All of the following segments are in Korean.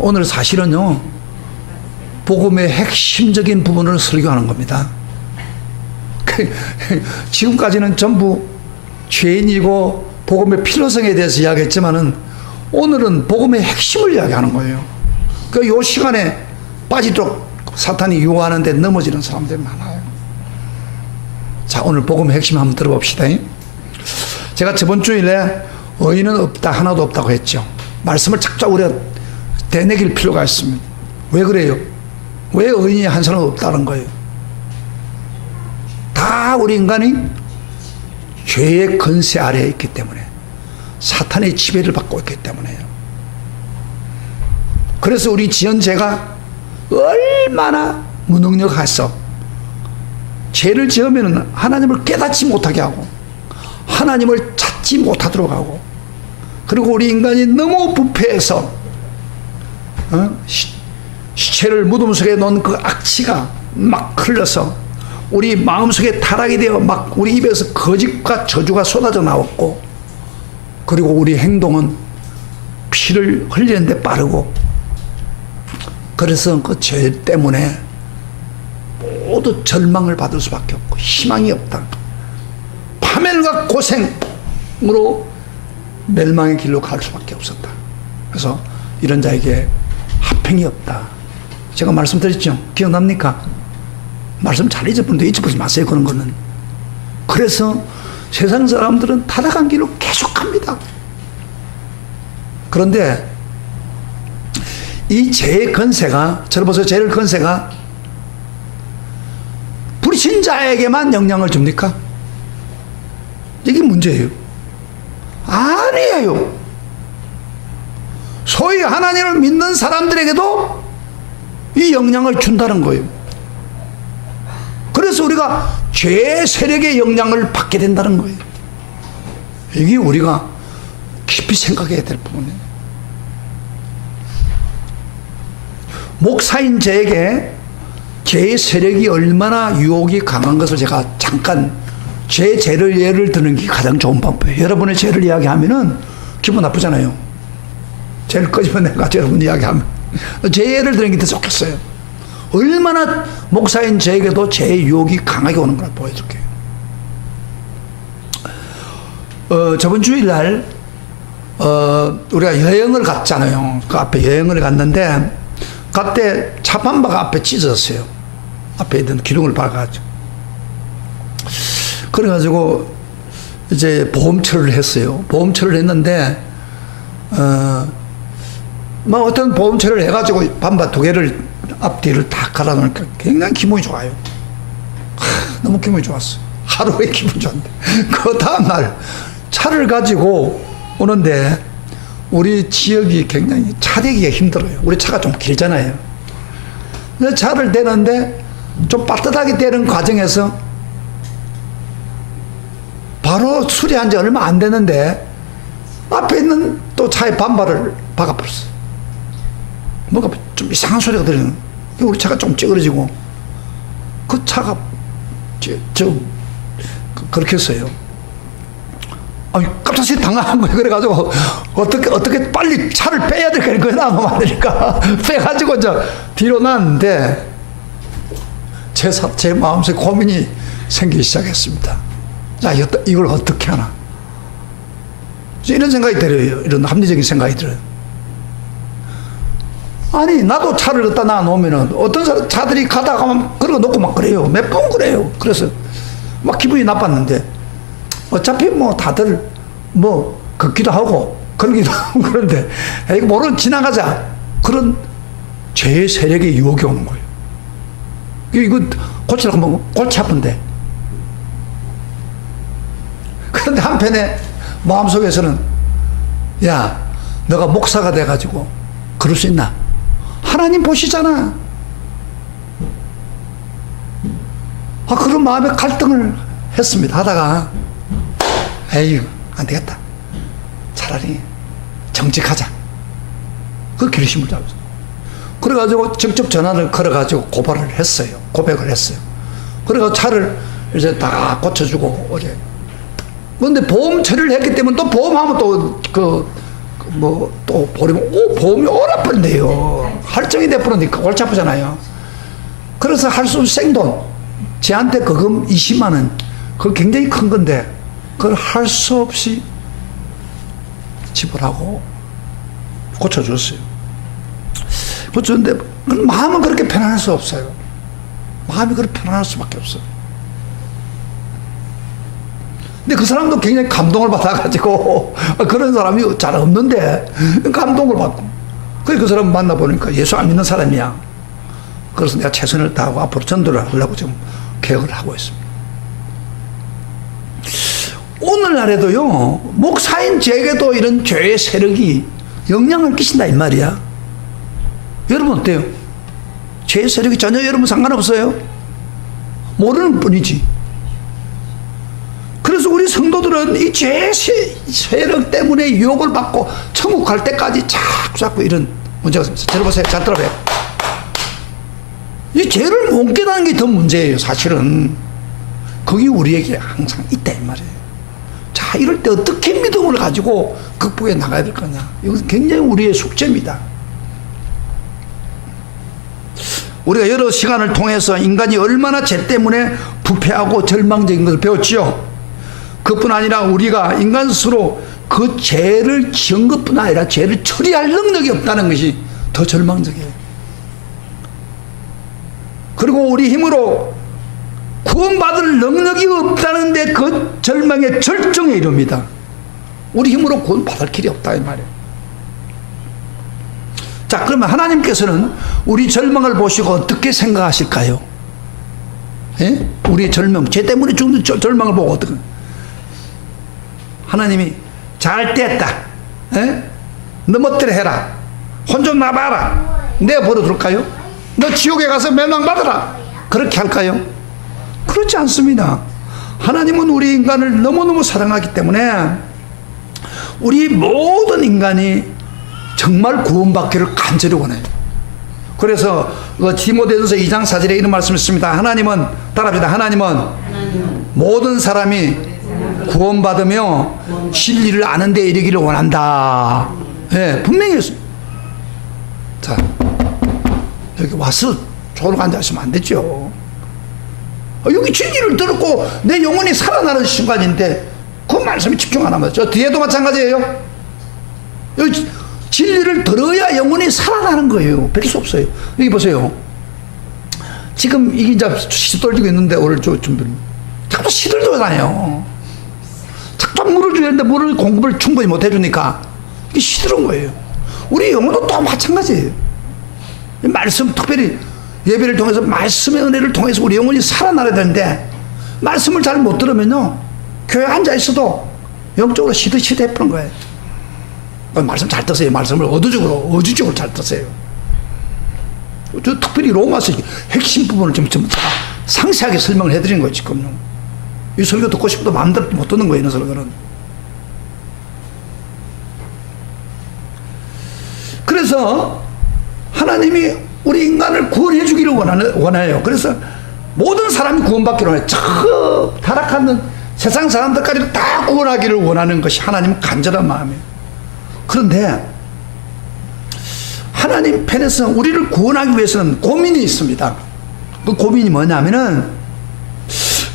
오늘 사실은요, 복음의 핵심적인 부분을 설교하는 겁니다. 지금까지는 전부 죄인이고 복음의 필요성에 대해서 이야기했지만은 오늘은 복음의 핵심을 이야기하는 거예요. 요 시간에 빠지도록 사탄이 유혹하는데 넘어지는 사람들이 많아요. 자, 오늘 복음의 핵심 한번 들어봅시다. 제가 저번 주일에 의인은 없다, 하나도 없다고 했죠. 말씀을 착착 우리가 되새길 필요가 있습니다. 왜 그래요? 왜 의인이 한 사람도 없다는 거예요? 다 우리 인간이 죄의 권세 아래에 있기 때문에, 사탄의 지배를 받고 있기 때문에요. 그래서 우리 지연체가 얼마나 무능력해서 죄를 지으면 하나님을 깨닫지 못하게 하고 하나님을 찾지 못하도록 하고, 그리고 우리 인간이 너무 부패해서 시체를 무덤 속에 놓은 그 악취가 막 흘러서 우리 마음속에 타락이 되어 막 우리 입에서 거짓과 저주가 쏟아져 나왔고, 그리고 우리 행동은 피를 흘리는데 빠르고, 그래서 그 죄 때문에 모두 절망을 받을 수밖에 없고 희망이 없다. 파멸과 고생으로 멸망의 길로 갈 수밖에 없었다. 그래서 이런 자에게 화평이 없다. 제가 말씀드렸죠? 기억납니까? 말씀 잘 잊어버리는데 잊어버리지 마세요, 그런 거는. 그래서 세상 사람들은 타락한 길로 계속 갑니다. 그런데 이 죄의 권세가, 저를 보세요, 죄의 권세가 불신자에게만 영향을 줍니까? 이게 문제예요. 아니에요. 소위 하나님을 믿는 사람들에게도 이 영향을 준다는 거예요. 그래서 우리가 죄의 세력의 영향을 받게 된다는 거예요. 이게 우리가 깊이 생각해야 될 부분이에요. 목사인 저에게 죄의 세력이 얼마나 유혹이 강한 것을 제가 잠깐 제 죄를 예를 드는 게 가장 좋은 방법이에요. 여러분의 죄를 이야기하면은 기분 나쁘잖아요. 죄를 끄집어내가 여러분 이야기하면 제 예를 드는 게 더 좋겠어요. 얼마나 목사인 저에게도 죄의 유혹이 강하게 오는 걸 보여줄게요. 저번 주일날 우리가 여행을 갔잖아요. 그 앞에 여행을 갔는데 그때 차 반바가 앞에 찢어졌어요. 앞에 있던 기둥을 박아가지고. 그래가지고 이제 보험처리를 했어요. 보험처리를 했는데 뭐 어떤 보험처리를 해가지고 반바 두 개를 앞뒤를 다 갈아놓으니까 굉장히 기분이 좋아요. 너무 기분이 좋았어요. 하루에 기분 좋은데 그 다음날 차를 가지고 오는데 우리 지역이 굉장히 차 대기가 힘들어요. 우리 차가 좀 길잖아요. 그래서 차를 대는데 좀 빠듯하게 대는 과정에서 바로 수리한 지 얼마 안 됐는데 앞에 있는 또 차의 반바를 박아버렸어요. 뭔가 좀 이상한 소리가 들리는. 우리 차가 좀 찌그러지고 그 차가 그렇게 했어요. 갑자기 당황한 거예요. 그래가지고 어떻게 빨리 차를 빼야 될 거예요. 나가면 안 되니까 빼가지고 뒤로 놨는데 제 마음속에 고민이 생기기 시작했습니다. 자, 이걸 어떻게 하나? 이런 생각이 들어요. 이런 합리적인 생각이 들어요. 아니, 나도 차를 갖다 놔놓으면은 어떤 차들이 가다가 그러고 놓고 막 그래요. 몇 번 그래요. 그래서 막 기분이 나빴는데 어차피 뭐 다들 뭐 걷기도 하고 그러기도 하고 그런데 이거 모르는 지나가자. 그런 죄의 세력의 유혹이 오는 거예요. 이거 고치라고 하면 골치 아픈데. 그런데 한편에 마음속에서는 야, 너가 목사가 돼가지고 그럴 수 있나? 하나님 보시잖아. 그런 마음에 갈등을 했습니다. 하다가 에휴, 안 되겠다. 차라리 정직하자. 그 결심을 잡았어요. 그래가지고 직접 전화를 걸어가지고 고발을 했어요. 고백을 했어요. 그래가지고 차를 이제 다 고쳐주고, 어제. 근데 보험 처리를 했기 때문에 또 보험하면 또 뭐 또 보리면 보험이 오라버린대요. 할증이 돼버리니까 골치 아프잖아요. 그래서 할 수 없이 생돈, 쟤한테 거금 20만 원, 그거 굉장히 큰 건데 그걸 할 수 없이 지불하고 고쳐줬어요. 고쳤는데 마음은 그렇게 편안할 수 없어요. 마음이 그렇게 편안할 수밖에 없어요. 근데 그 사람도 굉장히 감동을 받아가지고 그런 사람이 잘 없는데 감동을 받고 그래서 그 사람 만나보니까 예수 안 믿는 사람이야. 그래서 내가 최선을 다하고 앞으로 전도를 하려고 지금 계획을 하고 있습니다. 오늘날에도요, 목사인 제게도 이런 죄의 세력이 영향을 끼친다 이 말이야. 여러분 어때요? 죄의 세력이 전혀 여러분 상관없어요? 모르는 뿐이지. 그래서 우리 성도들은 이 죄의 세력 때문에 유혹을 받고 천국 갈 때까지 자꾸 이런 문제가 있습니다. 들어보세요. 잘 들어봐요. 이 죄를 못 깨닫는 게 더 문제예요. 사실은 거기 우리에게 항상 있다 이 말이에요. 자, 이럴 때 어떻게 믿음을 가지고 극복해 나가야 될 거냐. 이것은 굉장히 우리의 숙제입니다. 우리가 여러 시간을 통해서 인간이 얼마나 죄 때문에 부패하고 절망적인 것을 배웠지요. 그뿐 아니라 우리가 인간 스스로 그 죄를 지은 것뿐 아니라 죄를 처리할 능력이 없다는 것이 더 절망적이에요. 그리고 우리 힘으로 구원받을 능력이 없다는데 그 절망의 절정에 이릅니다. 우리 힘으로 구원받을 길이 없다 이 말이에요. 자, 그러면 하나님께서는 우리 절망을 보시고 어떻게 생각하실까요? 예? 우리의 절망, 죄 때문에 죽는 절망을 보고 어떻게 하나님이 잘 됐다. 예? 너 멋대로 해라. 혼 좀 나봐라. 내가 벌어둘까요? 너 지옥에 가서 멸망받아라. 그렇게 할까요? 그렇지 않습니다. 하나님은 우리 인간을 너무너무 사랑하기 때문에 우리 모든 인간이 정말 구원받기를 간절히 원해요. 그래서 디모데전서 2장 4절에 이런 말씀을 했습니다. 하나님은 따라합니다. 하나님은 모든 사람이 구원받으며 진리를 아는 데 이르기를 원한다. 예, 분명히 했어요. 자, 여기 와서 조르고 앉아있으면 안 되죠. 여기 진리를 들었고 내 영혼이 살아나는 순간인데 그 말씀에 집중 안 하면 저 뒤에도 마찬가지예요. 여기 진리를 들어야 영혼이 살아나는 거예요. 별 수 없어요. 여기 보세요. 지금 이게 이제 시들지고 있는데 오늘 좀 자꾸 시들지고 다녀요. 자꾸 물을 줘야 되는데 물을 공급을 충분히 못 해주니까 이게 시들은 거예요. 우리 영혼도 또 마찬가지예요. 말씀 특별히 예배를 통해서 말씀의 은혜를 통해서 우리 영혼이 살아나야 되는데 말씀을 잘 못 들으면요 교회 앉아 있어도 영적으로 시들시들해버린 거예요. 말씀 잘 듣세요. 말씀을 어주적으로 잘 듣세요. 저 특별히 로마서 핵심 부분을 좀 상세하게 설명을 해드린 거예요. 지금요. 이 설교 듣고 싶어도 마음대로 못 듣는 거예요. 이 설교는. 그래서 하나님이 우리 인간을 구원해 주기를 원해요. 그래서 모든 사람이 구원받기를 원해요. 저 타락하는 세상 사람들까지 다 구원하기를 원하는 것이 하나님의 간절한 마음이에요. 그런데 하나님 편에서 우리를 구원하기 위해서는 고민이 있습니다. 그 고민이 뭐냐면은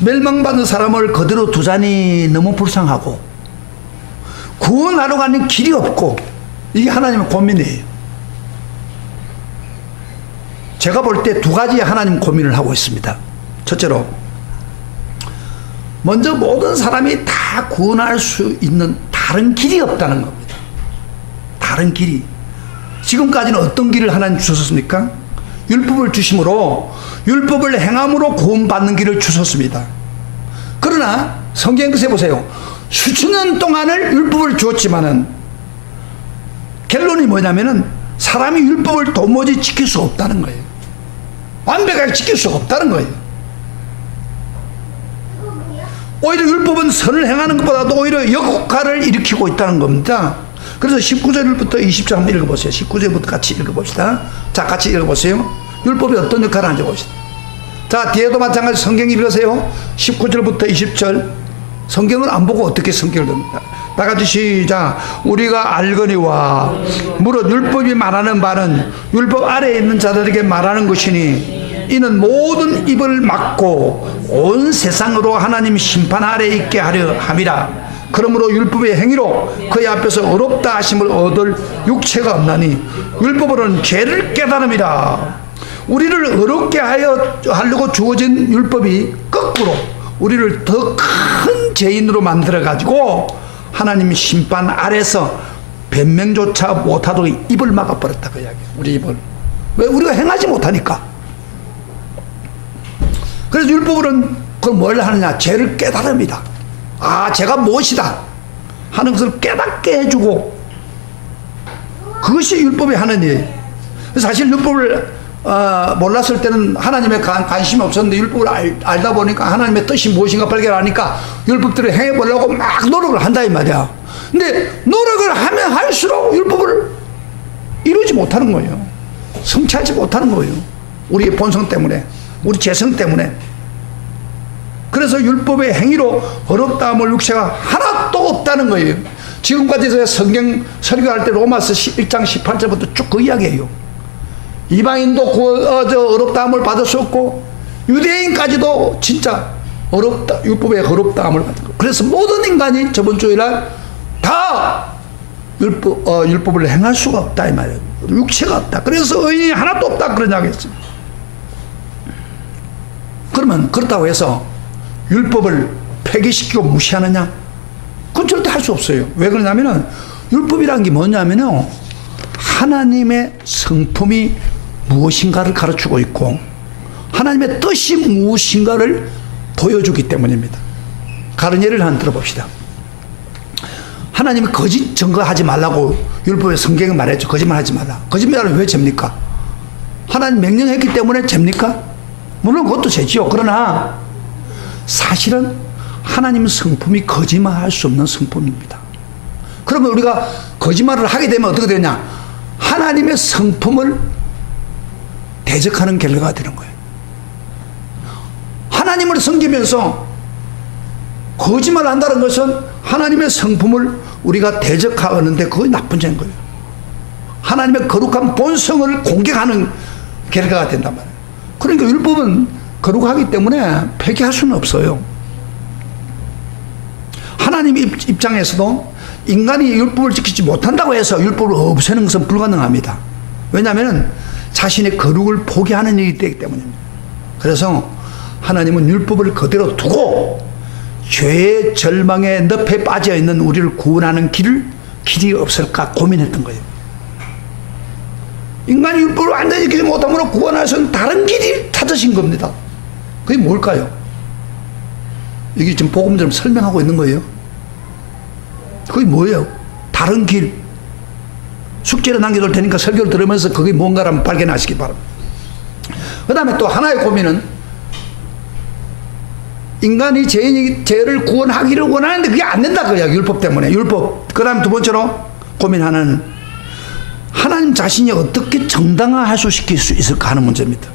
멸망받은 사람을 그대로 두자니 너무 불쌍하고 구원하러 가는 길이 없고 이게 하나님의 고민이에요. 제가 볼 때 두 가지 하나님 고민을 하고 있습니다. 첫째로 먼저 모든 사람이 다 구원할 수 있는 다른 길이 없다는 겁니다. 다른 길이. 지금까지는 어떤 길을 하나님 주셨습니까? 율법을 주심으로 율법을 행함으로 구원받는 길을 주셨습니다. 그러나 성경 글쎄 보세요. 수천 년 동안을 율법을 주었지만은 결론이 뭐냐면은 사람이 율법을 도무지 지킬 수 없다는 거예요. 완벽하게 지킬 수가 없다는 거예요. 오히려 율법은 선을 행하는 것보다도 오히려 역효과를 일으키고 있다는 겁니다. 그래서 19절부터 20절 한번 읽어보세요. 19절부터 같이 읽어봅시다. 자, 같이 읽어보세요. 율법이 어떤 역할을 하는지 봅시다. 자, 뒤에도 마찬가지 성경 읽으세요. 19절부터 20절. 성경을 안 보고 어떻게 성경을 듣습니까? 다 같이 시작. 우리가 알거니와 무릇 율법이 말하는 바는 율법 아래에 있는 자들에게 말하는 것이니 이는 모든 입을 막고 온 세상으로 하나님 심판 아래에 있게 하려 함이라. 그러므로 율법의 행위로 그의 앞에서 어렵다 하심을 얻을 육체가 없나니 율법으로는 죄를 깨달음이라. 우리를 어렵게 하려고 주어진 율법이 거꾸로 우리를 더 큰 죄인으로 만들어 가지고 하나님 심판 아래서 변명조차 못하도록 입을 막아버렸다 그 이야기. 우리 입을. 왜? 우리가 행하지 못하니까. 그래서 율법으로는 그걸 뭘 하느냐? 죄를 깨달음이다. 아, 죄가 무엇이다 하는 것을 깨닫게 해주고, 그것이 율법이 하는 일. 사실 율법을 몰랐을 때는 하나님의 관심이 없었는데 율법을 알다 보니까 하나님의 뜻이 무엇인가 발견하니까 율법들을 행해보려고 막 노력을 한다 이 말이야. 근데 노력을 하면 할수록 율법을 이루지 못하는 거예요. 성취하지 못하는 거예요. 우리의 본성 때문에, 우리 재성 때문에. 그래서 율법의 행위로 어렵다함을 육체가 하나도 없다는 거예요. 지금까지 제가 성경 설교할 때 로마서 1장 18절부터 쭉 그 이야기예요. 이방인도 어렵다함을 받을 수 없고 유대인까지도 진짜 어렵다, 율법의 어렵다함을 받은 거예요. 그래서 모든 인간이 저번 주일날 다 율법을 행할 수가 없다 이 말이에요. 육체가 없다. 그래서 의인이 하나도 없다 그런 이야기 했어요. 그러면 그렇다고 해서 율법을 폐기시키고 무시하느냐? 그건 절대 할 수 없어요. 왜 그러냐면은 율법이라는 게 뭐냐면요, 하나님의 성품이 무엇인가를 가르치고 있고 하나님의 뜻이 무엇인가를 보여주기 때문입니다. 다른 예를 하나 들어봅시다. 하나님이 거짓 증거하지 말라고 율법에 성경에 말했죠. 거짓말하지 말라. 거짓말은 왜 죄입니까? 하나님 명령했기 때문에 죄입니까? 물론 그것도 죄지요. 그러나 사실은 하나님 성품이 거짓말할 수 없는 성품입니다. 그러면 우리가 거짓말을 하게 되면 어떻게 되냐? 하나님의 성품을 대적하는 결과가 되는 거예요. 하나님을 섬기면서 거짓말을 한다는 것은 하나님의 성품을 우리가 대적하는데 그건 나쁜 죄인 거예요. 하나님의 거룩한 본성을 공격하는 결과가 된단 말이에요. 그러니까 율법은 거룩하기 때문에 폐기할 수는 없어요. 하나님 입장에서도 인간이 율법을 지키지 못한다고 해서 율법을 없애는 것은 불가능합니다. 왜냐하면 자신의 거룩을 포기하는 일이 되기 때문입니다. 그래서 하나님은 율법을 그대로 두고 죄의 절망의 늪에 빠져 있는 우리를 구원하는 길이 없을까 고민했던 거예요. 인간이 율법을 완전히 지키지 못함으로 구원할 수 있는 다른 길이 찾으신 겁니다. 그게 뭘까요? 이게 지금 복음처럼 설명하고 있는 거예요. 그게 뭐예요? 다른 길. 숙제를 남겨둘 테니까 설교를 들으면서 그게 뭔가를 한번 발견하시기 바랍니다. 그 다음에 또 하나의 고민은 인간이 죄를 구원하기를 원하는데 그게 안 된다 그야 율법 때문에. 율법. 그 다음에 두 번째로 고민하는 하나님 자신이 어떻게 정당화할 수 시킬 수 있을까 하는 문제입니다.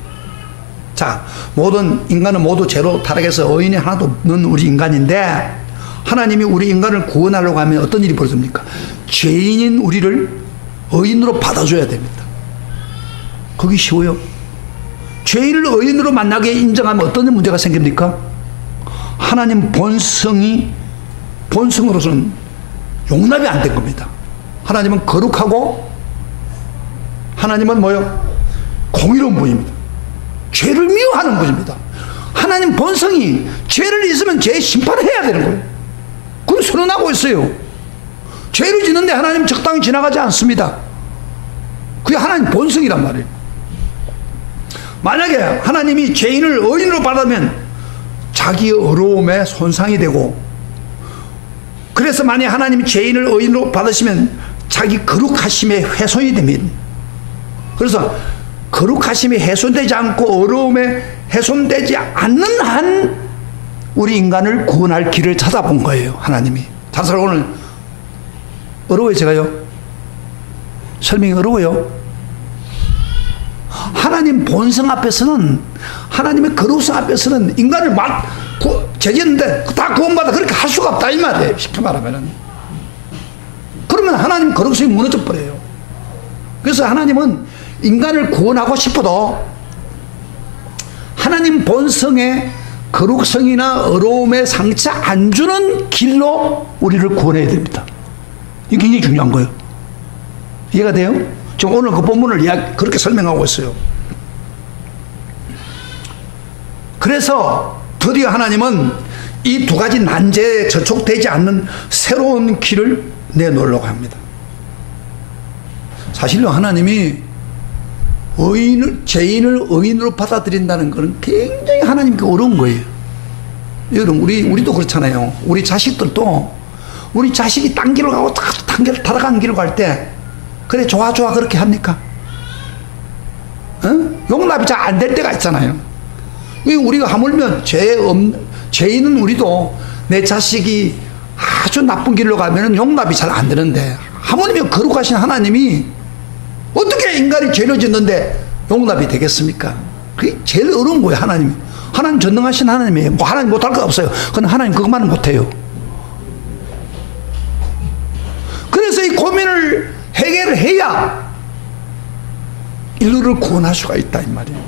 자, 모든 인간은 모두 죄로 타락해서 의인이 하나도 없는 우리 인간인데 하나님이 우리 인간을 구원하려고 하면 어떤 일이 벌어집니까? 죄인인 우리를 의인으로 받아줘야 됩니다. 그게 쉬워요? 죄인을 의인으로 만나게 인정하면 어떤 문제가 생깁니까? 하나님 본성으로서는 용납이 안 된 겁니다. 하나님은 거룩하고 하나님은 뭐요? 공의로운 분입니다. 죄를 미워하는 분입니다. 하나님 본성이 죄를 있으면 죄의 심판을 해야 되는 거예요. 그건 선언하고 있어요. 죄를 짓는데 하나님 적당히 지나가지 않습니다. 그게 하나님 본성이란 말이에요. 만약에 하나님이 죄인을 의인으로 받으면 자기의 어려움에 손상이 되고, 그래서 만약 하나님이 죄인을 의인으로 받으시면 자기 거룩하심에 훼손이 됩니다. 그래서 거룩하심이 훼손되지 않고 어려움에 훼손되지 않는 한 우리 인간을 구원할 길을 찾아본 거예요. 하나님이. 자살 오늘 어려워요 제가요? 설명이 어려워요? 하나님 본성 앞에서는, 하나님의 거룩성 앞에서는 인간을 죄졌는데 다 구원받아 그렇게 할 수가 없다 이 말이에요. 쉽게 말하면은 그러면 하나님 거룩성이 무너져 버려요. 그래서 하나님은 인간을 구원하고 싶어도 하나님 본성의 거룩성이나 의로움에 상처 안 주는 길로 우리를 구원해야 됩니다. 이게 굉장히 중요한 거예요. 이해가 돼요? 지금 오늘 그 본문을 그렇게 설명하고 있어요. 그래서 드디어 하나님은 이 두 가지 난제에 저촉되지 않는 새로운 길을 내놓으려고 합니다. 사실로 하나님이 죄인을 의인으로 받아들인다는 것은 굉장히 하나님께 어려운 거예요. 여러분, 우리도 그렇잖아요. 우리 자식들도 우리 자식이 딴 길을 가고 딴 길을 타락한 길을 갈 때 그래 좋아 그렇게 합니까? 용납이 잘 안 될 때가 있잖아요. 우리가 하물며 죄인은 우리도 내 자식이 아주 나쁜 길로 가면 용납이 잘 안 되는데 하물며 거룩하신 하나님이 어떻게 인간이 죄를 짓는데 용납이 되겠습니까? 그게 제일 어려운 거예요. 하나님 전능하신 하나님이에요. 뭐 하나님 못할 거 없어요. 근데 하나님 그것만은 못해요. 그래서 이 고민을 해결을 해야 인류를 구원할 수가 있다 이 말이에요.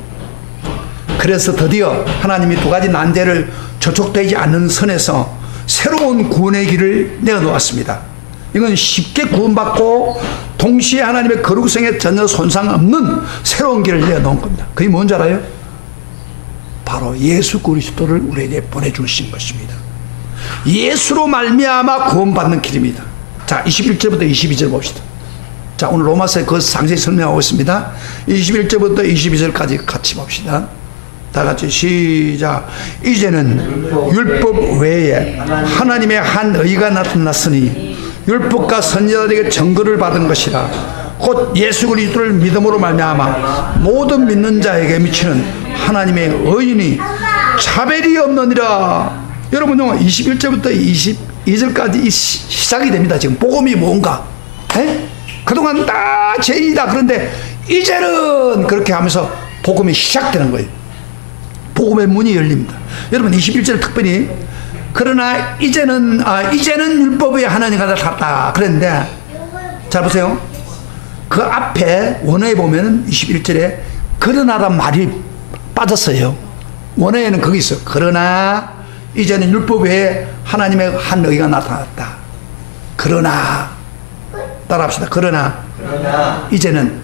그래서 드디어 하나님이 두 가지 난제를 저촉되지 않는 선에서 새로운 구원의 길을 내어놓았습니다. 이건 쉽게 구원받고 동시에 하나님의 거룩성에 전혀 손상 없는 새로운 길을 내어놓은 겁니다. 그게 뭔지 알아요? 바로 예수 그리스도를 우리에게 보내주신 것입니다. 예수로 말미암아 구원받는 길입니다. 자, 21절부터 22절 봅시다. 자, 오늘 로마서에 그 상세히 설명하고 있습니다. 21절부터 22절까지 같이 봅시다. 다 같이 시작. 이제는 율법 외에 하나님의 한 의가 나타났으니 율법과 선지자들에게 증거를 받은 것이라. 곧 예수 그리스도를 믿음으로 말미암아 모든 믿는 자에게 미치는 하나님의 의인이 차별이 없느니라. 여러분요, 21절부터 22절까지 시작이 됩니다. 지금 복음이 뭔가, 그동안 다 죄인이다. 그런데 이제는 그렇게 하면서 복음이 시작되는 거예요. 복음의 문이 열립니다. 여러분 21절 특별히 그러나 이제는 율법의 하나님과 나타났다 그랬는데, 잘 보세요. 그 앞에 원어에 보면 21절에 그러나란 말이 빠졌어요. 원어에는 거기 있어요. 그러나 이제는 율법 외에 하나님의 한 의가 나타났다. 그러나 따라합시다. 그러나 이제는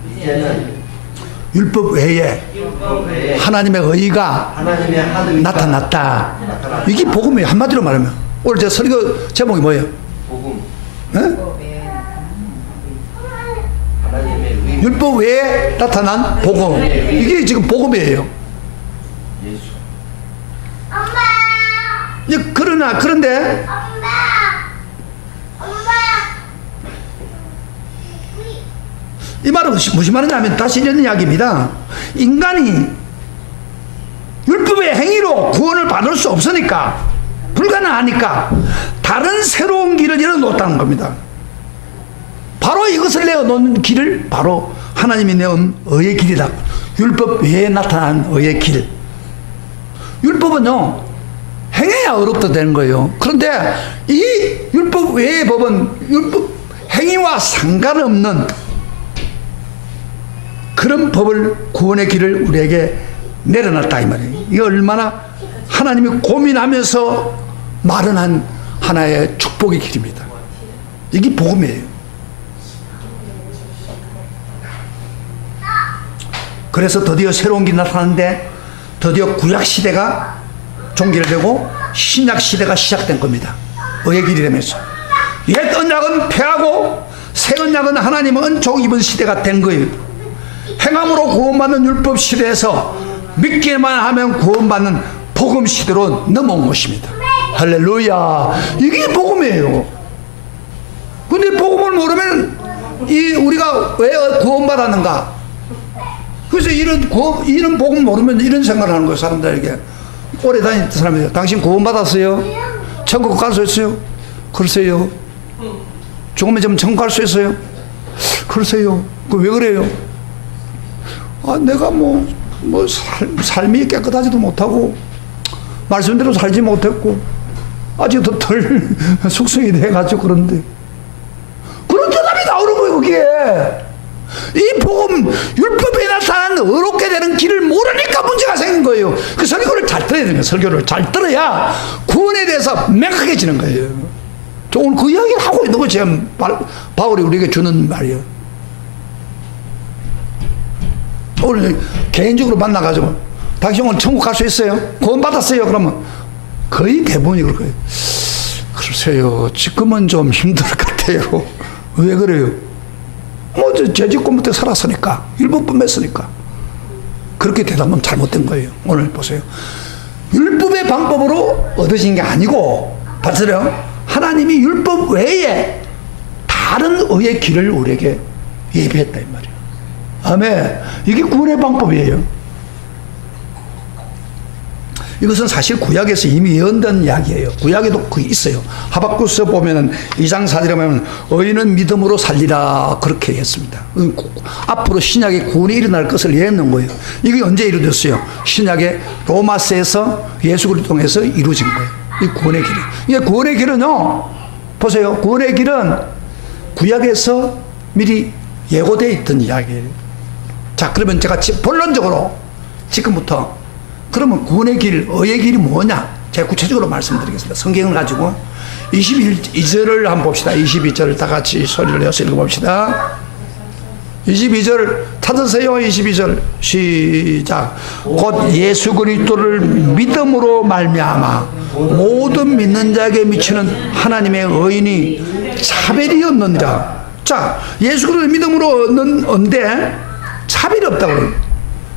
율법 외에 하나님의 의가 나타났다. 이게 복음이에요. 한마디로 말하면. 오늘 제 설교 제목이 뭐예요? 복음. 율법 외에 나타난 복음. 이게 지금 복음이에요. 그런데 이 말은 무슨 말이냐면 다시 이런 이야기입니다. 인간이 율법의 행위로 구원을 받을 수 없으니까, 불가능하니까 다른 새로운 길을 열어놓았다는 겁니다. 바로 이것을 내어놓은 길을 바로 하나님이 내온 의의 길이다. 율법 외에 나타난 의의 길. 율법은요, 행해야 어렵다 되는 거예요. 그런데 이 율법 외의 법은 율법 행위와 상관없는 그런 법을, 구원의 길을 우리에게 내려놨다 이 말이에요. 이게 얼마나 하나님이 고민하면서 마련한 하나의 축복의 길입니다. 이게 복음이에요. 그래서 드디어 새로운 길이 나타났는데, 드디어 구약시대가 종결되고 신약시대가 시작된 겁니다. 의의 길이 되면서 옛 언약은 폐하고 새 언약은 하나님의 은총 입은 시대가 된 거예요. 행함으로 구원받는 율법 시대에서 믿기만 하면 구원받는 복음 시대로 넘어온 것입니다. 할렐루야. 이게 복음이에요. 근데 복음을 모르면 우리가 왜 구원받았는가? 그래서 이런 복음 모르면 이런 생각을 하는 거예요. 사람들에게. 오래 다니는 사람이에요. 당신 구원받았어요? 천국 갈 수 있어요? 글쎄요. 죽으면 좀 천국 갈 수 있어요? 글쎄요. 왜 그래요? 내가 삶이 깨끗하지도 못하고 말씀대로 살지 못했고 아직도 덜 숙성이 돼가지고 그런데, 그런 대답이 왜? 이 복음, 율법에 나타난 어렵게 되는 길을 모르니까 문제가 생긴 거예요. 그 설교를 잘 들어야 되는 거예요. 설교를 잘 들어야 구원에 대해서 명확해지는 거예요. 저 오늘 그 이야기를 하고 있는 거예요. 지금 바울이 우리에게 주는 말이에요. 오늘 개인적으로 만나가지고 당신 오늘 천국 갈 수 있어요? 구원 받았어요? 그러면 거의 대부분이 그럴 거예요. 글쎄요, 지금은 좀 힘들 것 같아요. 왜 그래요? 뭐 재직권부터 살았으니까, 율법법 했으니까. 그렇게 대답하면 잘못된 거예요. 오늘 보세요. 율법의 방법으로 얻으신 게 아니고, 봤어요? 하나님이 율법 외에 다른 의의 길을 우리에게 예비했다 이 말이에요. 아멘. 이게 구원의 방법이에요. 이것은 사실 구약에서 이미 예언된 이야기예요. 구약에도 그게 있어요. 하박국서 보면은 2장 4절에 보면 의인은 믿음으로 살리라 그렇게 했습니다. 앞으로 신약의 구원이 일어날 것을 예언한 거예요. 이게 언제 이루어졌어요? 신약의 로마서에서 예수 그리스도를 통해서 이루어진 거예요. 이 구원의 길이. 이게 구원의 길은요. 보세요. 구원의 길은 구약에서 미리 예고되어 있던 이야기예요. 자, 그러면 제가 본론적으로 지금부터 그러면 구원의 길, 의의 길이 뭐냐? 제가 구체적으로 말씀드리겠습니다. 성경을 가지고 22절을 한번 봅시다. 22절 다 같이 소리를 내서 읽어봅시다. 22절 찾으세요. 22절 시작. 곧 예수 그리스도를 믿음으로 말미암아 모든 믿는 자에게 미치는 하나님의 의인이 차별이 없느니라. 자, 예수 그리스도를 믿음으로 얻는데 차별이 없다고 그래요.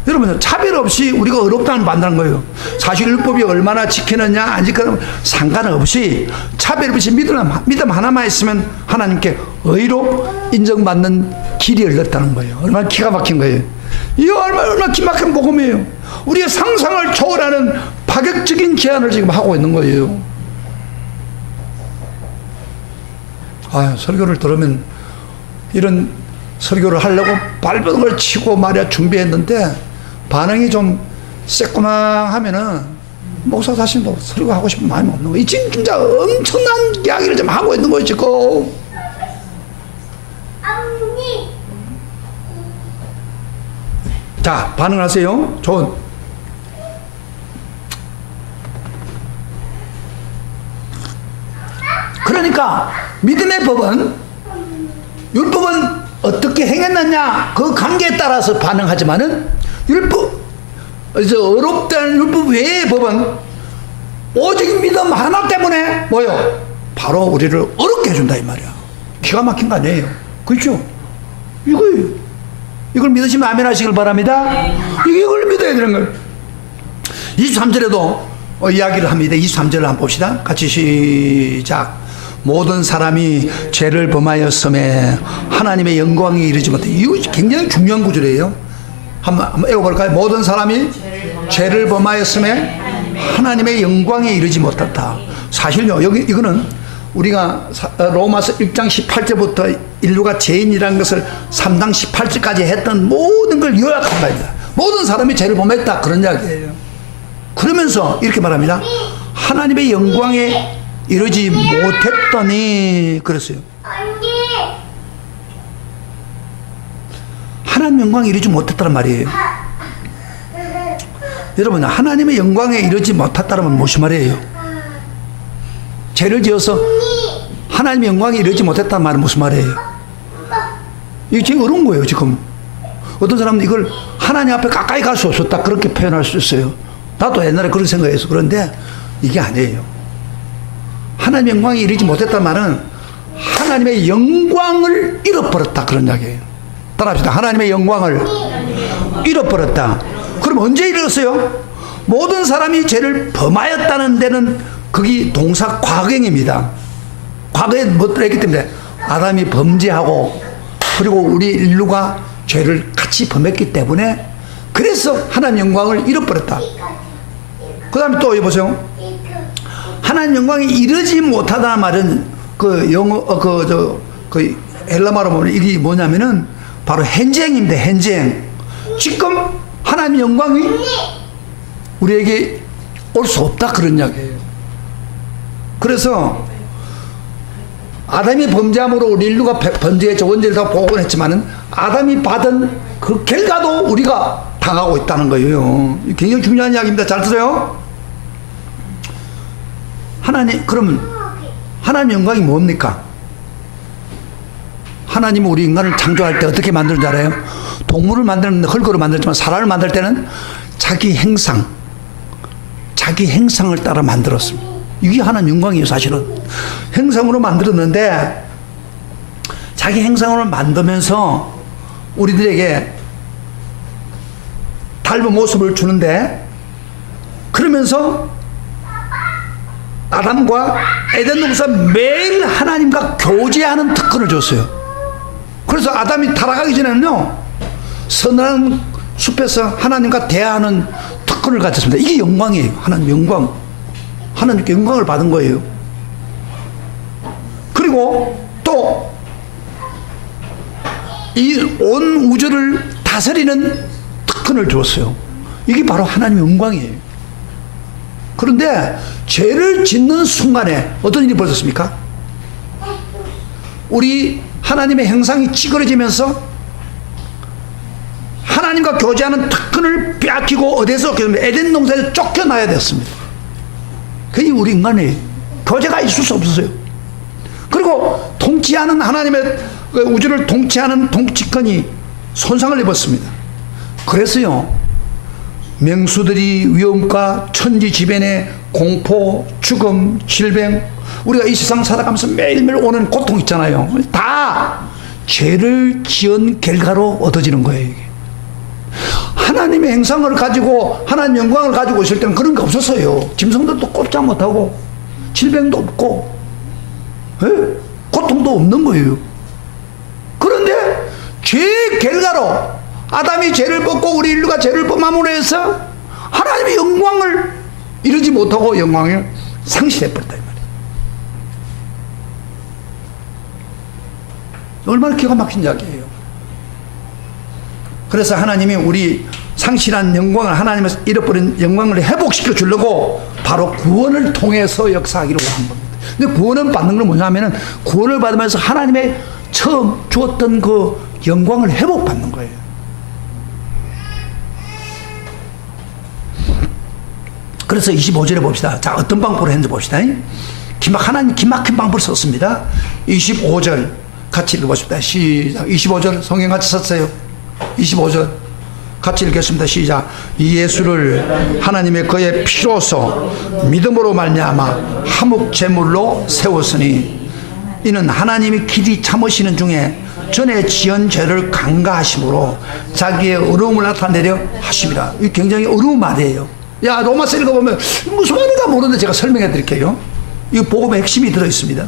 여러분, 차별 없이 우리가 어렵다는 만드는 거예요. 사실 율법이 얼마나 지키느냐 안 지키느냐 상관없이 차별 없이 믿음 하나만 있으면 하나님께 의로 인정받는 길이 열렸다는 거예요. 얼마나 기가 막힌 거예요. 이거 얼마나 기막힌 복음이에요. 우리의 상상을 초월하는 파격적인 제안을 지금 하고 있는 거예요. 아, 설교를 들으면 이런 설교를 하려고 밟은 걸 치고 말이야 준비했는데 반응이 좀 새꼬망하면은 목사 자신도 설교하고 싶은 마음이 없는 거예요. 지금 진짜 엄청난 이야기를 좀 하고 있는 거예요 지금. 자, 반응하세요. 좋은. 그러니까 믿음의 법은, 율법은 어떻게 행했느냐 그 관계에 따라서 반응하지만은 율법, 어렵다는 율법 외의 법은 오직 믿음 하나 때문에 뭐요? 바로 우리를 어렵게 해준다 이 말이야. 기가 막힌 거 아니에요. 그렇죠? 이거예요. 이걸 믿으시면 아멘 하시길 바랍니다. 이걸 믿어야 되는 거예요. 23절에도 이야기를 합니다. 23절을 한번 봅시다. 같이 시작. 모든 사람이 죄를 범하였음에 하나님의 영광에 이르지 못해. 이거 굉장히 중요한 구절이에요. 한번 읽어볼까요? 모든 사람이 죄를 범하였음에 하나님의 영광에 이르지 못했다. 사실요, 이거는 우리가 로마서 1장 18절부터 인류가 죄인이라는 것을 3장 18절까지 했던 모든 걸 요약한 겁니다. 모든 사람이 죄를 범했다 그런 이야기예요. 그러면서 이렇게 말합니다. 하나님의 영광에 이르지 못했더니 그랬어요. 하나님 영광에 이르지 못했다는 말이에요. 여러분, 하나님의 영광에 이르지 못했다는 무슨 말이에요? 죄를 지어서 하나님의 영광에 이르지 못했다는 말은 무슨 말이에요? 이게 되게 어려운 거예요 지금. 어떤 사람은 이걸 하나님 앞에 가까이 갈 수 없었다 그렇게 표현할 수 있어요. 나도 옛날에 그렇게 생각해서. 그런데 이게 아니에요. 하나님의 영광에 이르지 못했다는 말은 하나님의 영광을 잃어버렸다 그런 이야기예요. 따라합시다. 하나님의 영광을 잃어버렸다. 그럼 언제 잃었어요? 모든 사람이 죄를 범하였다는 데는 거기 동사 과거형입니다. 과거에 못 했기 때문에 아담이 범죄하고 그리고 우리 인류가 죄를 같이 범했기 때문에 그래서 하나님 영광을 잃어버렸다. 그 다음에 또 여보세요. 하나님 영광에 이르지 못하다는 말은 그 영어 그 헬라말로 보면 이게 뭐냐면은 바로 현재행입니다. 현재행. 지금 하나님 영광이 우리에게 올 수 없다 그런 이야기예요. 그래서 아담이 범죄함으로 우리 인류가 범죄했죠. 원죄를 다 복원했지만은 아담이 받은 그 결과도 우리가 당하고 있다는 거예요. 굉장히 중요한 이야기입니다. 잘 들어요. 그러면 하나님 영광이 뭡니까? 하나님은 우리 인간을 창조할 때 어떻게 만드는 줄 알아요? 동물을 만드는 흙으로 만들지만 사람을 만들 때는 자기 행상을 따라 만들었습니다. 이게 하나님 영광이에요. 사실은 행상으로 만들었는데 자기 행상으로 만들면서 우리들에게 닮은 모습을 주는데, 그러면서 아담과 에덴 동산 매일 하나님과 교제하는 특권을 줬어요. 그래서 아담이 타락하기 전에는요, 선한 숲에서 하나님과 대화하는 특권을 가졌습니다. 이게 영광이에요. 하나님 영광. 하나님께 영광을 받은 거예요. 그리고 또 이 온 우주를 다스리는 특권을 줬어요. 이게 바로 하나님의 영광이에요. 그런데 죄를 짓는 순간에 어떤 일이 벌어졌습니까? 우리 하나님의 형상이 찌그러지면서 하나님과 교제하는 특권을 빼앗기고 어디서 에덴 동산에서 쫓겨나야 됐습니다. 그게 우리 인간이에요. 교제가 있을 수 없었어요. 그리고 통치하는 하나님의 우주를 통치하는 통치권이 손상을 입었습니다. 그래서요, 명수들이 위험과 천지지변의 공포, 죽음, 질병, 우리가 이 세상 살아가면서 매일매일 오는 고통 있잖아요. 다 죄를 지은 결과로 얻어지는 거예요. 이게. 하나님의 형상을 가지고 하나님 영광을 가지고 있을 때는 그런 게 없었어요. 짐승들도 꼼짝 못하고 질병도 없고 고통도 없는 거예요. 그런데 죄의 결과로 아담이 죄를 벗고 우리 인류가 죄를 범함으로 해서 하나님의 영광을 이루지 못하고 영광을 상실해버렸다 이 말이에요. 얼마나 기가 막힌 이야기예요. 그래서 하나님이 우리 상실한 영광을, 하나님의 잃어버린 영광을 회복시켜 주려고 바로 구원을 통해서 역사하기로 한 겁니다. 근데 구원을 받는 건 뭐냐면은 구원을 받으면서 하나님의 처음 주었던 그 영광을 회복받는 거예요. 그래서 25절에 봅시다. 자, 어떤 방법으로 했는지 봅시다. 하나님 기막힌 방법을 썼습니다. 25절 같이 읽어보십시다. 시작. 25절 성경 같이 썼어요. 25절 같이 읽겠습니다. 시작. 이 예수를 하나님의 그의 피로서 믿음으로 말미암아 화목 제물로 세웠으니 이는 하나님이 길이 참으시는 중에 전에 지은 죄를 간과하심으로 자기의 어려움을 나타내려 하심이라. 이 굉장히 어려운 말이에요. 야, 로마서 읽어보면 무슨 말인가 모르는데 제가 설명해 드릴게요. 이 복음의 핵심이 들어있습니다.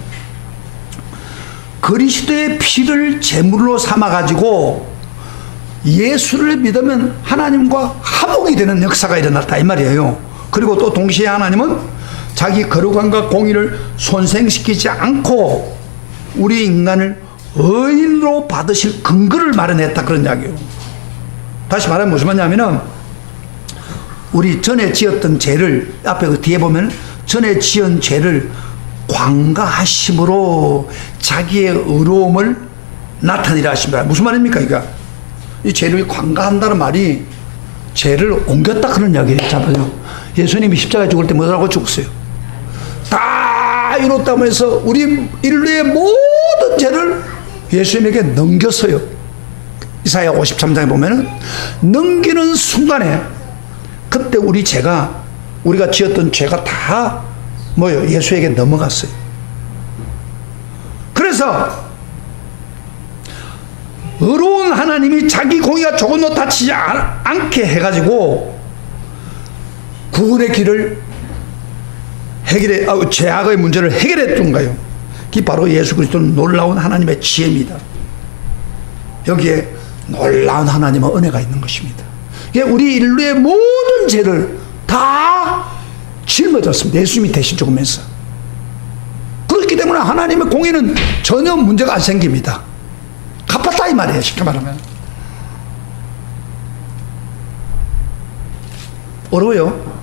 그리스도의 피를 제물로 삼아가지고 예수를 믿으면 하나님과 화목이 되는 역사가 일어났다 이 말이에요. 그리고 또 동시에 하나님은 자기 거룩함과 공의를 손상시키지 않고 우리 인간을 의인으로 받으실 근거를 마련했다 그런 이야기예요. 다시 말하면 무슨 말이냐면은 우리 전에 지었던 죄를 앞에 그 뒤에 보면 전에 지은 죄를 관가하심으로 자기의 의로움을 나타내려 하십니다. 무슨 말입니까 이거? 이 죄를 관가한다는 말이 죄를 옮겼다 그런 이야기예요. 잠깐만요. 예수님이 십자가에 죽을 때 뭐라고 죽었어요? 다 이뤘다고 해서 우리 인류의 모든 죄를 예수님에게 넘겼어요. 이사야 53장에 보면은 넘기는 순간에 그때 우리 죄가, 우리가 지었던 죄가 다 뭐요? 예수에게 넘어갔어요. 그래서 의로운 하나님이 자기 공의가 조금도 다치지 않게 해가지고 구원의 길을 해결해, 죄악의 문제를 해결해 준 거예요. 그게 바로 예수 그리스도는 놀라운 하나님의 지혜입니다. 여기에 놀라운 하나님의 은혜가 있는 것입니다. 우리 인류의 모든 죄를 다 짊어졌습니다. 예수님이 대신 죽으면서. 그렇기 때문에 하나님의 공의는 전혀 문제가 안 생깁니다. 갚았다 이 말이에요. 쉽게 말하면. 어려워요.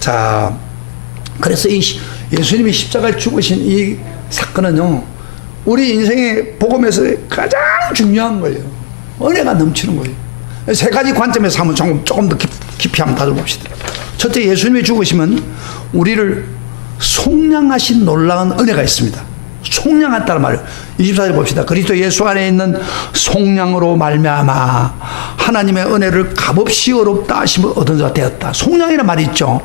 자, 그래서 이 예수님이 십자가에 죽으신 이 사건은요, 우리 인생의 복음에서 가장 중요한 거예요. 은혜가 넘치는 거예요. 세 가지 관점에서 한번 조금 더 깊이 한번 다뤄봅시다. 첫째, 예수님이 죽으시면 우리를 속량하신 놀라운 은혜가 있습니다. 속량했다는 말이에요. 24절 봅시다. 그리스도 예수 안에 있는 속량으로 말미암아 하나님의 은혜를 값없이 어렵다 하심을 얻은 자가 되었다. 속량이라는 말이 있죠.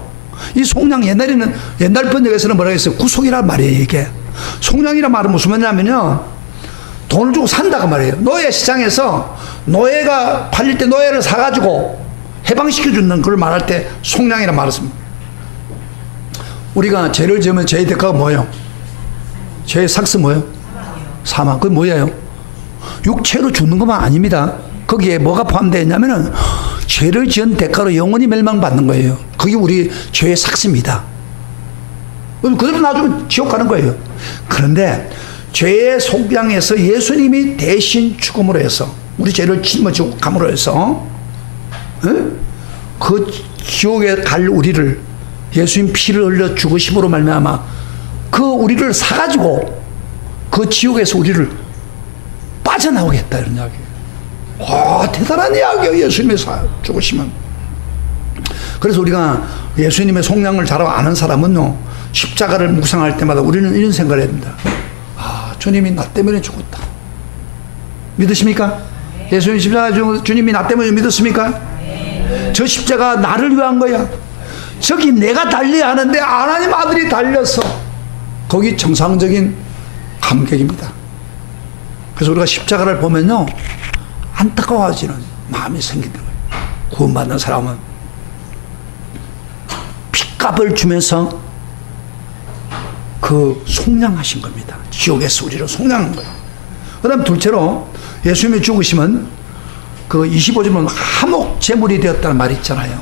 이 속량, 옛날 번역에서는 뭐라고 했어요? 구속이란 말이에요, 이게. 속량이란 말은 무슨 말이냐면요, 돈을 주고 산다고 말이에요. 노예 시장에서 노예가 팔릴 때 노예를 사가지고 해방시켜주는 걸 말할 때 속량이란 말을 씁니다. 우리가 죄를 지으면 죄의 대가가 뭐예요? 죄의 삭스 뭐예요? 사망. 그게 뭐예요? 육체로 죽는 것만 아닙니다. 거기에 뭐가 포함되어 있냐면은 죄를 지은 대가로 영원히 멸망받는 거예요. 그게 우리 죄의 삭스입니다. 그대로 놔두면 지옥 가는 거예요. 그런데 죄의 속량에서 예수님이 대신 죽음으로 해서 우리 죄를 짊어지고 감으로 해서 그 지옥에 갈 우리를 예수님 피를 흘려 죽으심으로 말미암아 그 우리를 사가지고 그 지옥에서 우리를 빠져나오겠다, 이런 이야기예요. 와, 대단한 이야기예요. 예수님의 죽으시면. 그래서 우리가 예수님의 속량을 잘 아는 사람은요, 십자가를 묵상할 때마다 우리는 이런 생각을 해야 됩니다. 아, 주님이 나 때문에 죽었다. 믿으십니까? 예수님 십자가 주님이 나 때문에 믿었습니까? 저 십자가 나를 위한 거야. 저기 내가 달려야 하는데 하나님 아들이 달려서, 거기 정상적인 감격입니다. 그래서 우리가 십자가를 보면요, 안타까워지는 마음이 생기는 거예요. 구원받는 사람은 핏값을 주면서 그 속량하신 겁니다. 지옥에서 우리를 속량한 거예요. 그 다음 둘째로, 예수님이 죽으시면 그 25절은 화목 제물이 되었다는 말이 있잖아요.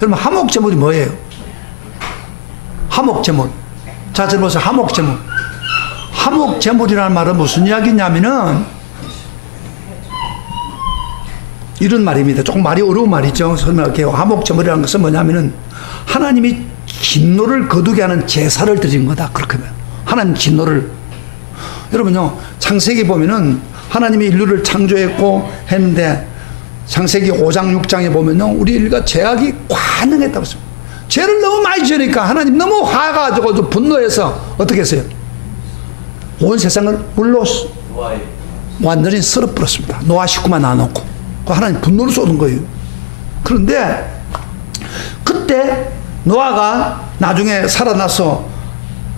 여러분, 화목 제물이 뭐예요? 화목 제물. 자, 들어보세요. 화목 제물. 화목 제물이라는 말은 무슨 이야기냐면은 이런 말입니다. 조금 말이 어려운 말이죠. 설명할게요. 화목 제물이라는 것은 뭐냐면은 하나님이 진노를 거두게 하는 제사를 드린 거다. 그렇게 하면 하나님 진노를, 여러분요, 창세기 보면은 하나님이 인류를 창조했고 했는데 창세기 5장 6장에 보면요, 우리 인류가 죄악이 관능했다고 했습니다. 죄를 너무 많이 지으니까 하나님 너무 화가 가지고 분노해서 어떻게 했어요? 온 세상을 물로 완전히 썰어버렸습니다. 노아 식구만 놔놓고. 하나님 분노를 쏟은 거예요. 그런데 그때 노아가 나중에 살아나서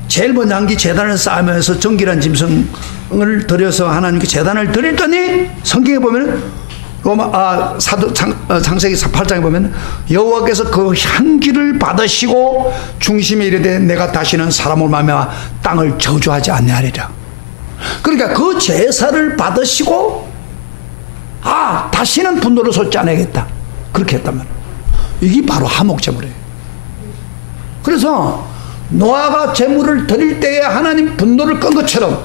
제일 먼저 한 게 제단을 쌓으면서 정결한 짐승을 들여서 하나님께 제단을 드렸더니, 성경에 보면 창세기 8장에 보면 여호와께서 그 향기를 받으시고 중심에 이르되 내가 다시는 사람을 말미암아 땅을 저주하지 아니하리라. 그러니까 그 제사를 받으시고 다시는 분노를 쏟지 않아야겠다, 그렇게 했단 말이에요. 이게 바로 화목제물이에요. 그래서 노아가 제물을 드릴 때에 하나님 분노를 끈 것처럼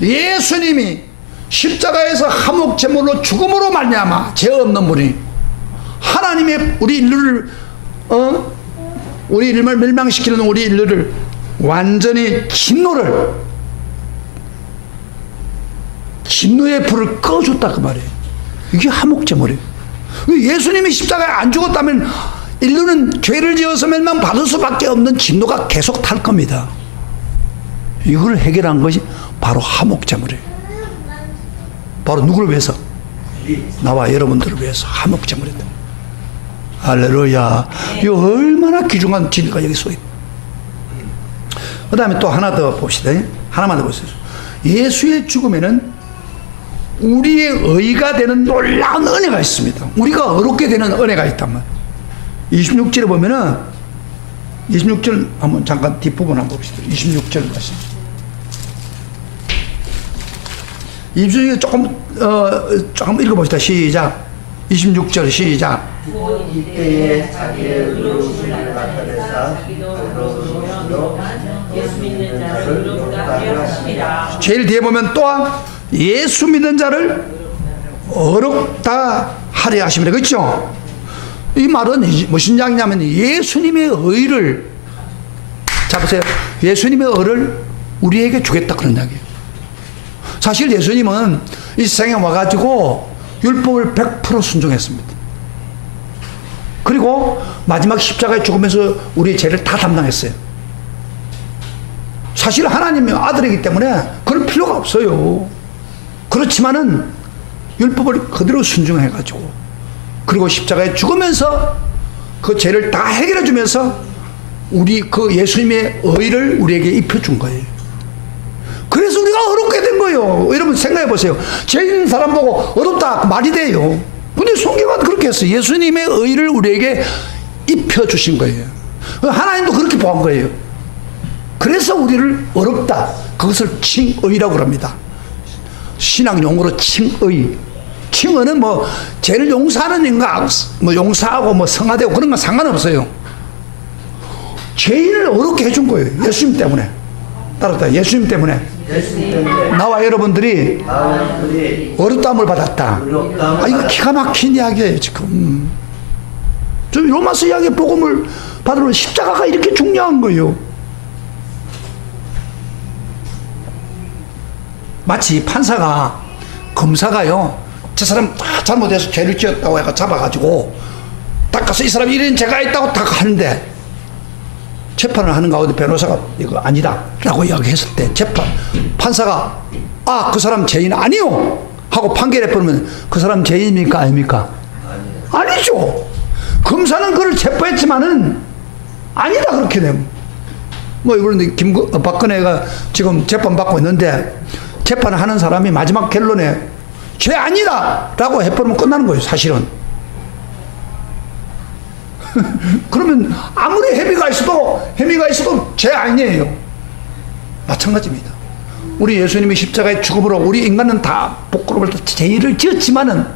예수님이 십자가에서 화목제물로 죽음으로 말미암아 죄 없는 분이 하나님의 우리 인류를 멸망시키는 우리 인류를 완전히 진노의 불을 꺼줬다, 그 말이에요. 이게 화목제물이에요. 예수님이 십자가에 안 죽었다면 인류는 죄를 지어서 멸망받을 수밖에 없는 진노가 계속 탈 겁니다. 이걸 해결한 것이 바로 화목제물이에요. 바로 누구를 위해서? 나와 여러분들을 위해서 화목제물이다. 할렐루야. 이 얼마나 귀중한 진리가 여기 써 있다. 그 다음에 또 하나 더 봅시다. 하나만 더 보세요. 예수의 죽음에는 우리의 의가 되는 놀라운 은혜가 있습니다. 우리가 어렵게 되는 은혜가 있단 말이에요. 26절에 보면은, 26절 한번 잠깐 뒷부분 한번 봅시다. 26절 말씀. 26절 조금 읽어봅시다. 시작. 26절 시작. 이때에 자기의 의로우심을 나타내사 의로우심으로 예수 믿는 자를 의롭다게 하시리라. 제일 뒤에 보면 또한 예수 믿는 자를 어렵다 하려 하십니다. 그렇죠? 이 말은 무슨 이야기냐면 예수님의 의를, 자 보세요. 예수님의 의를 우리에게 주겠다 그런 이야기예요. 사실 예수님은 이 세상에 와가지고 율법을 100% 순종했습니다. 그리고 마지막 십자가에 죽으면서 우리의 죄를 다 담당했어요. 사실 하나님의 아들이기 때문에 그럴 필요가 없어요. 그렇지만은 율법을 그대로 순종해가지고 그리고 십자가에 죽으면서 그 죄를 다 해결해 주면서 우리 그 예수님의 의를 우리에게 입혀준 거예요. 그래서 우리가 어렵게 된 거예요. 여러분 생각해 보세요. 죄 있는 사람 보고 어렵다 말이 돼요. 근데 성경은 그렇게 했어요. 예수님의 의를 우리에게 입혀주신 거예요. 하나님도 그렇게 보한 거예요. 그래서 우리를 어렵다. 그것을 칭의라고 합니다. 신앙 용어로 칭의. 칭의는 뭐 죄를 용서하는 인가, 뭐 용서하고 뭐 성화되고 그런 건 상관없어요. 죄인을 어렵게 해준 거예요. 예수님 때문에. 따랐다. 예수님 때문에. 나와 여러분들이 어렵다함을 받았다. 아, 이거 기가 막힌 이야기예요, 지금. 저 로마서 이야기 복음을 받으러 십자가가 이렇게 중요한 거예요. 마치 판사가, 검사가요, 저 사람 다 잘못해서 죄를 지었다고 해가 잡아가지고 딱 가서 이 사람이 이런 죄가 있다고 딱 하는데 재판을 하는 가운데 변호사가 이거 아니다 라고 이야기했을 때 판사가 아, 그 사람 죄인 아니요 하고 판결해버리면 그 사람 죄인입니까 아닙니까? 아니죠. 검사는 그를 체포했지만은 아니다 그렇게 되면 뭐 이번에 박근혜가 지금 재판 받고 있는데 재판을 하는 사람이 마지막 결론에 죄 아니다 라고 해버리면 끝나는 거예요 사실은. 그러면 아무리 혐의가 있어도 죄 아니에요. 마찬가지입니다. 우리 예수님이 십자가의 죽음으로 우리 인간은 다 부끄러움을 죄를 지었지만은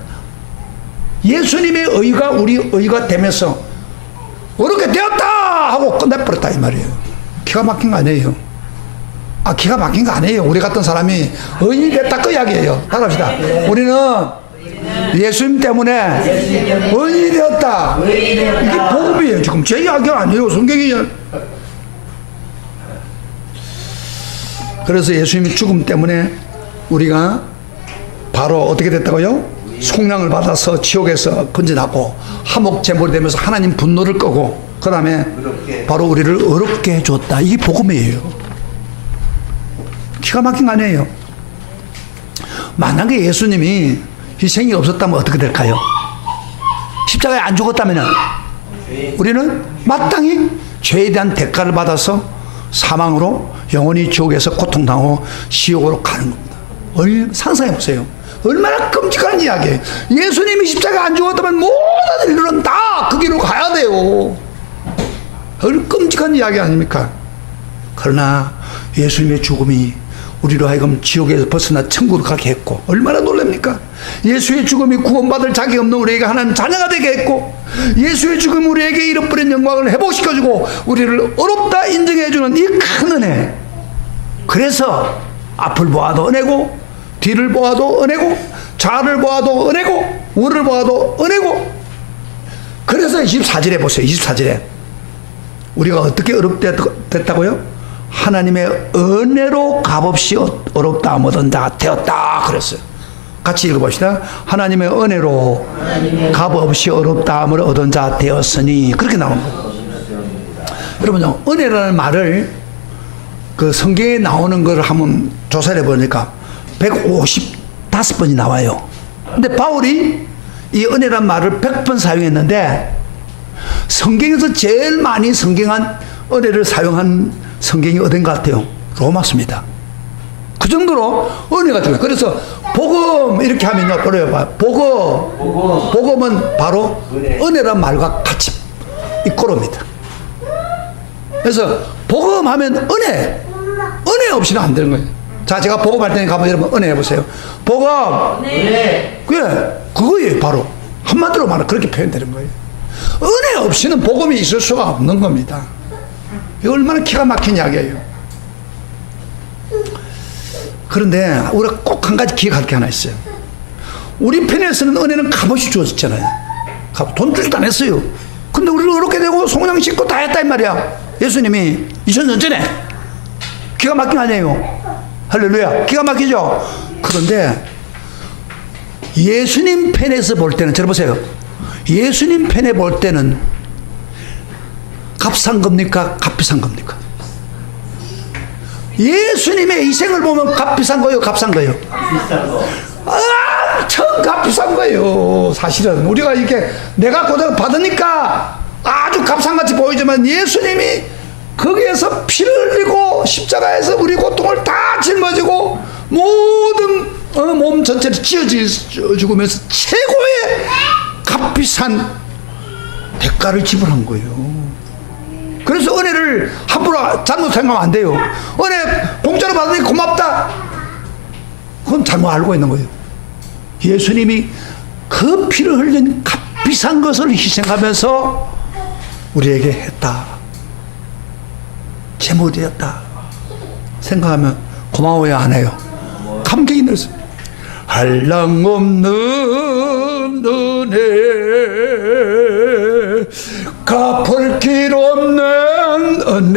예수님의 의가 우리 의가 되면서 어렵게 되었다 하고 끝내버렸다 이 말이에요. 기가 막힌 거 아니에요. 아, 기가 막힌 거 아니에요. 우리 같은 사람이 의인이 됐다 그 이야기예요. 따라합시다. 우리는 예수님 때문에 의인이 되었다. 이게 복음이에요. 지금 제 이야기가 아니에요. 성경이. 그래서 예수님의 죽음 때문에 우리가 바로 어떻게 됐다고요? 속량을 받아서 지옥에서 건져나고 화목 제물이 되면서 하나님 분노를 끄고 그 다음에 바로 우리를 어렵게 해줬다. 이게 복음이에요. 기가 막힌 거 아니에요. 만약에 예수님이 희생이 없었다면 어떻게 될까요? 십자가에 안 죽었다면 우리는 마땅히 죄에 대한 대가를 받아서 사망으로 영원히 지옥에서 고통당하고 지옥으로 가는 겁니다. 상상해 보세요. 얼마나 끔찍한 이야기예요. 예수님이 십자가에 안 죽었다면 모든 인류는 다 그 길로 가야 돼요. 얼마나 끔찍한 이야기 아닙니까? 그러나 예수님의 죽음이 우리로 하여금 지옥에서 벗어나 천국으로 가게 했고 얼마나 놀랍니까? 예수의 죽음이 구원받을 자격 없는 우리에게 하나님 자녀가 되게 했고 예수의 죽음이 우리에게 잃어버린 영광을 회복시켜주고 우리를 어렵다 인정해주는 이 큰 은혜. 그래서 앞을 보아도 은혜고 뒤를 보아도 은혜고 좌를 보아도 은혜고 우를 보아도 은혜고. 그래서 24절에 보세요. 24절에 우리가 어떻게 어렵게 됐다고요? 하나님의 은혜로 값없이 어렵다 얻은 자가 되었다 그랬어요. 같이 읽어봅시다. 하나님의 은혜로 값없이 어렵다함을 얻은 자 되었으니 그렇게 나온 거예요. 여러분 은혜라는 말을 그 성경에 나오는 걸 한번 조사를 해보니까 155번이 나와요. 근데 바울이 이 은혜란 말을 100번 사용했는데 성경에서 제일 많이 성경한 은혜를 사용한 성경이 어딘 것 같아요? 로마서입니다. 그 정도로 은혜가 들어요. 그래서 복음 이렇게 하면요. 보려봐. 복음은 바로 은혜란 말과 같이 이꼬릅니다. 그래서 복음하면 은혜 없이는 안 되는 거예요. 자, 제가 복음할 테니까 한번 여러분 은혜 해보세요. 복음. 네. 그거예요. 바로 한마디로 말하면 그렇게 표현되는 거예요. 은혜 없이는 복음이 있을 수가 없는 겁니다. 이거 얼마나 기가 막힌 이야기예요. 그런데 우리가 꼭 한 가지 기억할 게 하나 있어요. 우리 편에서는 은혜는 값없이 주어졌잖아요. 돈 주지도 않았어요. 근데 우리를 어렵게 되고 송장 씻고 다 했다 이 말이야. 예수님이 2000년 전에 기가 막힌 거 아니에요? 할렐루야. 기가 막히죠? 그런데 예수님 편에서 볼 때는, 들어보세요. 예수님 편에 볼 때는 값싼 겁니까? 값비싼 겁니까? 예수님의 희생을 보면 값비싼 거예요? 값싼 거예요? 비싼 거. 엄청 값비싼 거예요. 사실은 우리가 이렇게 내가 고생 받으니까 아주 값싼같이 보이지만 예수님이 거기에서 피를 흘리고 십자가에서 우리 고통을 다 짊어지고 모든 몸 전체를 찢어주면서 최고의 값비싼 대가를 지불한 거예요. 그래서 은혜를 함부로 잘못 생각하면 안 돼요. 은혜 공짜로 받으니 고맙다, 그건 잘못 알고 있는 거예요. 예수님이 그 피를 흘린 값비싼 것을 희생하면서 우리에게 했다, 제물이었다 생각하면 고마워야 안 해요? 감격이 늘어요. 한량없는 은혜, 갚을 길 없는 은혜.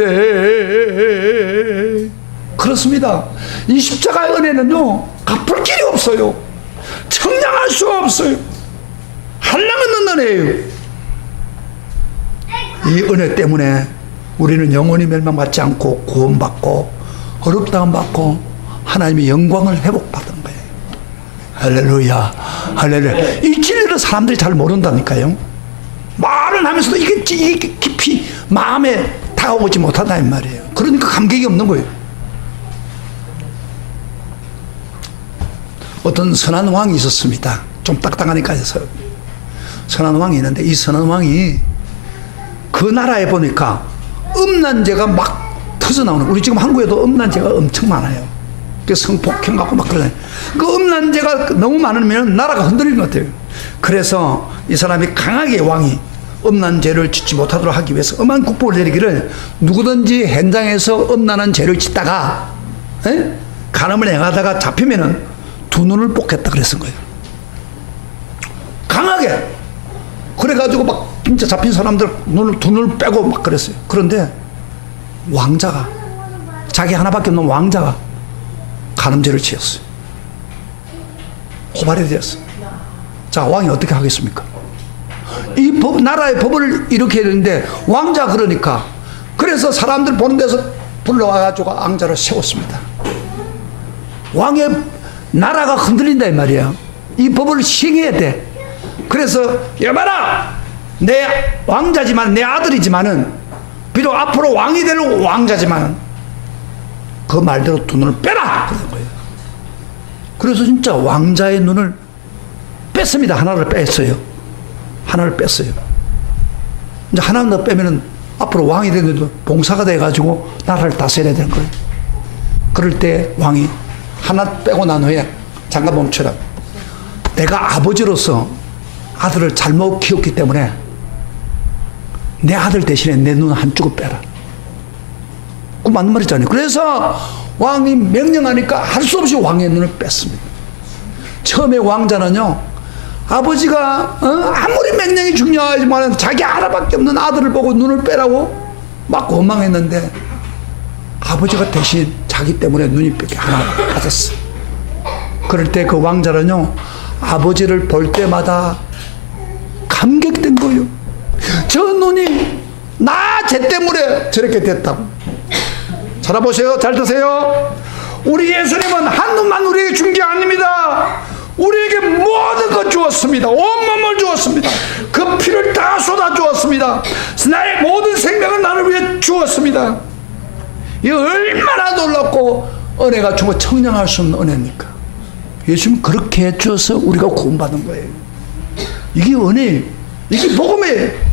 그렇습니다. 이 십자가의 은혜는요, 갚을 길이 없어요. 청량할 수가 없어요. 한량없는 은혜예요. 이 은혜 때문에 우리는 영원히 멸망받지 않고 구원받고 어렵다함 받고 하나님의 영광을 회복받은 거예요. 할렐루야, 할렐루야. 이 진리를 사람들이 잘 모른다니까요. 말을 하면서도 이게 깊이 마음에 다가오지 못한다 이 말이에요. 그러니까 감격이 없는 거예요. 어떤 선한 왕이 있었습니다. 좀 딱딱하니까 해서. 선한 왕이 있는데 이 선한 왕이 그 나라에 보니까 음란죄가 막 터져나오는, 우리 지금 한국에도 음란죄가 엄청 많아요. 그 성폭행 갖고 막 그러잖아요. 그 음란죄가 너무 많으면 나라가 흔들리는 것 같아요. 그래서 이 사람이 강하게, 왕이 음란죄를 짓지 못하도록 하기 위해서 엄한 국보를 내리기를, 누구든지 현장에서 음란한 죄를 짓다가 간음을 행하다가 잡히면은 두 눈을 뽑겠다 그랬은 거예요. 강하게. 그래가지고 막 진짜 잡힌 사람들 두 눈을 빼고 막 그랬어요. 그런데 왕자가, 자기 하나밖에 없는 왕자가 간음죄를 지었어요. 고발이 되었어요. 자, 왕이 어떻게 하겠습니까? 이 법, 나라의 법을 이렇게 해야 되는데 왕자 그러니까, 그래서 사람들 보는 데서 불러와가지고 앙자를 세웠습니다. 왕의 나라가 흔들린다 이 말이야. 이 법을 시행해야 돼. 그래서 여봐라, 내 왕자지만, 내 아들이지만은, 비록 앞으로 왕이 될 왕자지만 그 말대로 두 눈을 빼라 그런 거예요. 그래서 진짜 왕자의 눈을 뺐습니다. 하나를 뺐어요. 하나를 뺐어요. 이제 하나만 더 빼면은 앞으로 왕이 되는데도 봉사가 돼가지고 나라를 다스려야 되는 거예요. 그럴 때 왕이 하나 빼고 난 후에, 잠깐 멈춰라. 내가 아버지로서 아들을 잘못 키웠기 때문에 내 아들 대신에 내 눈 한쪽을 빼라. 그 맞는 말이잖아요. 그래서 왕이 명령하니까 할 수 없이 왕의 눈을 뺐습니다. 처음에 왕자는요, 아버지가 아무리 명령이 중요하지만 자기 하나밖에 없는 아들을 보고 눈을 빼라고 막 원망했는데, 아버지가 대신 자기 때문에 눈이 뺏겨 하나 빠졌어. 그럴 때 그 왕자는요, 아버지를 볼 때마다 감격된 거예요. 저 눈이 나 쟤 때문에 저렇게 됐다고. 잘 보세요. 잘 드세요. 우리 예수님은 한 눈만 우리에게 준 게 아닙니다. 우리에게 모든 것 주었습니다. 온몸을 주었습니다. 그 피를 다 쏟아 주었습니다. 나의 모든 생명을 나를 위해 주었습니다. 이 얼마나 놀랍고 은혜가 주고 청량할 수 없는 은혜입니까? 예수님 그렇게 해주어서 우리가 구원받은 거예요. 이게 은혜예요. 이게 복음이에요.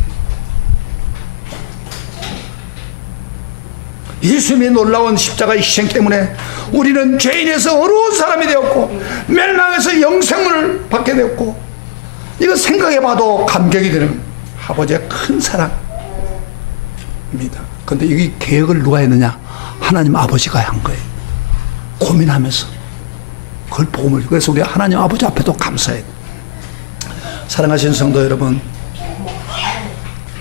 예수님의 놀라운 십자가의 희생 때문에 우리는 죄인에서 어려운 사람이 되었고 멸망에서 영생을 받게 되었고, 이거 생각해봐도 감격이 되는 아버지의 큰 사랑입니다. 그런데 이 계획을 누가 했느냐? 하나님 아버지가 한 거예요. 고민하면서 그걸 복음을. 그래서 우리 하나님 아버지 앞에도 감사해요. 사랑하시는 성도 여러분,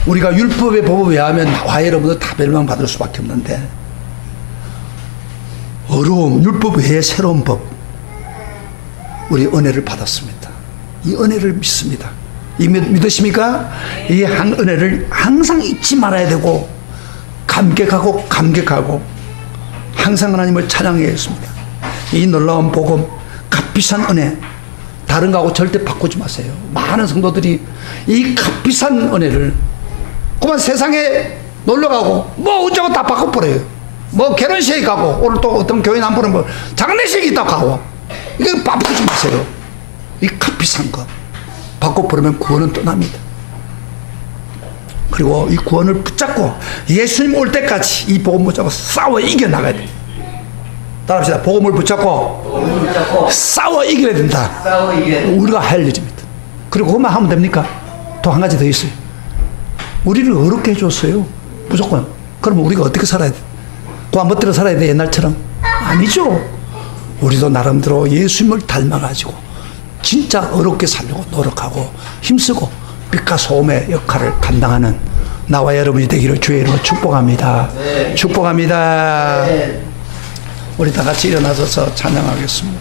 우리가 율법의 법을 외하면 나와 여러분도 다 멸망받을 수밖에 없는데, 어려움, 율법 외에 새로운 법, 우리 은혜를 받았습니다. 이 은혜를 믿습니다. 이 믿으십니까? 이 한 은혜를 항상 잊지 말아야 되고 감격하고 항상 하나님을 찬양해야 했습니다. 이 놀라운 복음, 값비싼 은혜, 다른 거하고 절대 바꾸지 마세요. 많은 성도들이 이 값비싼 은혜를 그만 세상에 놀러가고 뭐 어쩌고 다 바꿔버려요. 뭐 결혼식에 가고, 오늘 또 어떤 교회 남부는 뭐 장례식이 있다고 가고, 이거 바꾸지 마세요. 이 값비싼 거 바꿔버리면 구원은 떠납니다. 그리고 이 구원을 붙잡고 예수님 올 때까지 이 복음 붙잡고 싸워 이겨나가야 돼. 따라합시다. 복음을 붙잡고 싸워 이겨야 된다. 우리가 할 일입니다. 그리고 그것만 하면 됩니까? 또 한 가지 더 있어요. 우리를 어렵게 해줬어요. 무조건. 그러면 우리가 어떻게 살아야 돼? 고안 멋대로 살아야 돼, 옛날처럼? 아니죠. 우리도 나름대로 예수님을 닮아가지고 진짜 어렵게 살려고 노력하고 힘쓰고 빛과 소금의 역할을 감당하는 나와 여러분이 되기를 주의 이름으로 축복합니다. 축복합니다. 우리 다 같이 일어나서서 찬양하겠습니다.